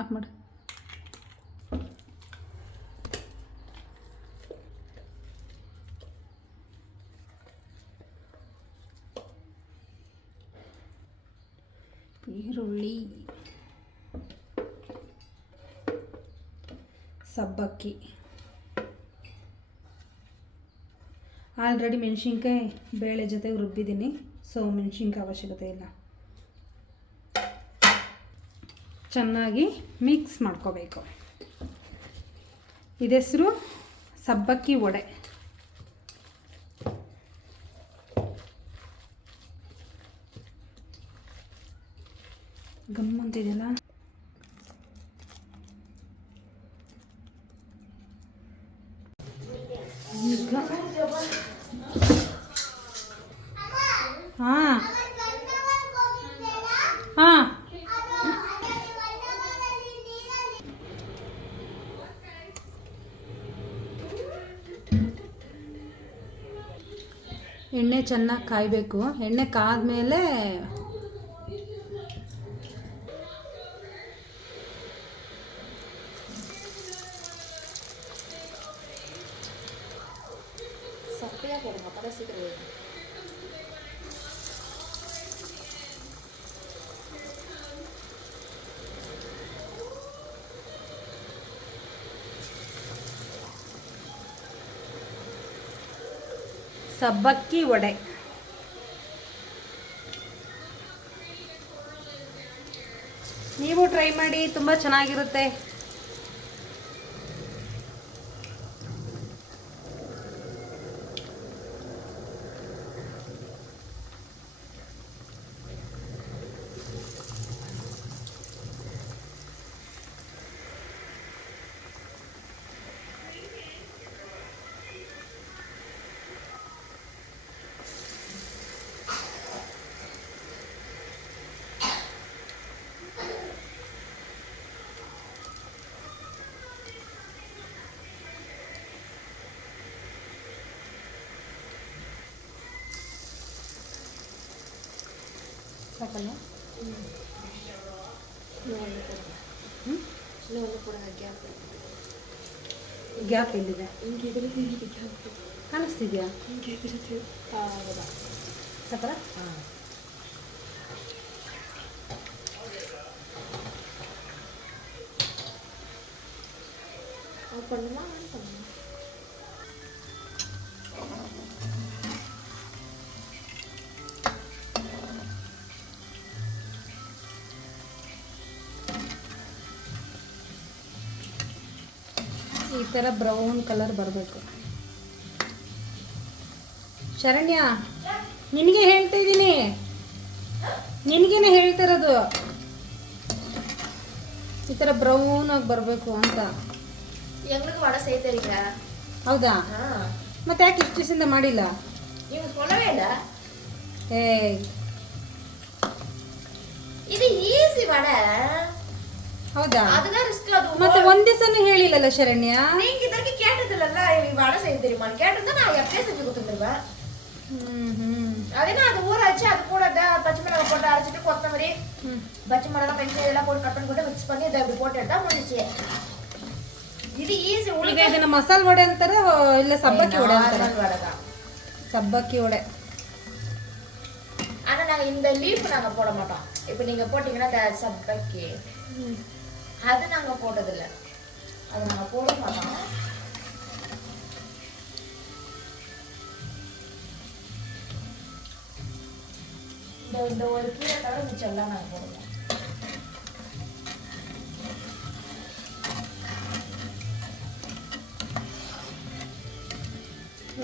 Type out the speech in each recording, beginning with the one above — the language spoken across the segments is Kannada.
ಆಫ್ ಮಾಡು. ಈರುಳ್ಳಿ, ಸಬ್ಬಕ್ಕಿ, ಆಲ್ರೆಡಿ ಮೆಣಸಿನ್ಕಾಯಿ ಬೇಳೆ ಜೊತೆಗೆ ರುಬ್ಬಿದ್ದೀನಿ, ಸೊ ಮೆಣಸಿನ್ಕಾಯಿ ಅವಶ್ಯಕತೆ ಇಲ್ಲ. ಚೆನ್ನಾಗಿ ಮಿಕ್ಸ್ ಮಾಡ್ಕೋಬೇಕು. ಇದೆಸರು ಸಬ್ಬಕ್ಕಿ ವಡೆ. ಗಮ್ಮಂತಿದೆಯಲ್ಲ. ಈಗ ಹಾಂ ಹಾಂ ಎಣ್ಣೆ ಚೆನ್ನಾಗಿ ಕಾಯಬೇಕು. ಎಣ್ಣೆ ಕಾದ್ಮೇಲೆ ಸಬ್ಬಕ್ಕಿ ವಡೆ. ನೀವು ಟ್ರೈ ಮಾಡಿ, ತುಂಬ ಚೆನ್ನಾಗಿರುತ್ತೆ. ಸಾಕಲ್ಲ? ಗ್ಯಾಪ್ ಎಲ್ಲಿದೆ? ಕಾಣಿಸ್ತಿದ್ಯಾ? ಸಾಕಲ್ಲ? ಹಾಂ. ಈ ಥರ ಬ್ರೌನ್ ಕಲರ್ ಬರಬೇಕು. ಶರಣ್ಯ, ನಿನಗೆ ಹೇಳ್ತಾ ಇದ್ದೀನಿ, ನಿನಗೇನೆ ಹೇಳ್ತಿರೋದು. ಈ ಥರ ಬ್ರೌನ್ ಆಗಿ ಬರಬೇಕು ಅಂತ. ಹೌದಾ? ಮತ್ತೆ ಯಾಕೆ ಇಷ್ಟು ದಿವಸದಿಂದ ಮಾಡಿಲ್ಲ? ಏ, ಇದು ಈಸಿ ವಡೆ. ಹೌದಾ? அதுதான் ரிஸ்க். அது ಮತ್ತೆ ಒಂದ್ ದಿವಸನೂ ಹೇಳಿಲ್ಲಲ್ಲ ಶರಣ್ಯ. நீங்க இதற்கு கேட்டதில்லல்ல, வடை செய்ய தெரியுமா கேட்டிருந்தா நான் எப்பயே செஞ்சு கொடுத்துருவேன். அதே அது ஊற வச்சு அது கூட பச்சை மிளகாய் போட்டு அரைச்சிட்டு கொத்தமல்லி பச்சை மிளகாய் பெஞ்சு இதெல்லாம் போட்டு கட் பண்ணி போட்டு மிக்ஸ் பண்ணி இதை அப்படி போட்டு எடுத்தா முடிஞ்சிச்சு. இது ஈஸி. ಈಗ ಇದನ್ನ ಮಸಾಲೆ ವಡೆ ಅಂತಾರೆ ಇಲ್ಲ ಸಬ್ಬಕ್ಕಿ ವಡೆ ಅಂತಾರೆ? ಸಬ್ಬಕ್ಕಿ ವಡೆ. ஆனா நாங்க இந்த லீஃப் நாங்க போட மாட்டோம். இப்போ நீங்க போட்டீங்கன்னா அந்த சப்பக்கி அது நாங்க போட்டதில்லை, அது நாங்க போட மாட்டோம். இந்த ஒரு கீரை தவிர மிச்சம் எல்லாம் நாங்க போடுவோம்.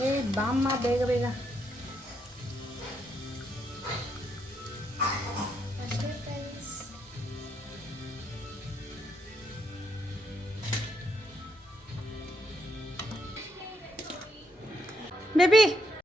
ಏ ಬಾಮ್ಮ ಬೇಗ ಬೇಗ. ಬೇಬಿ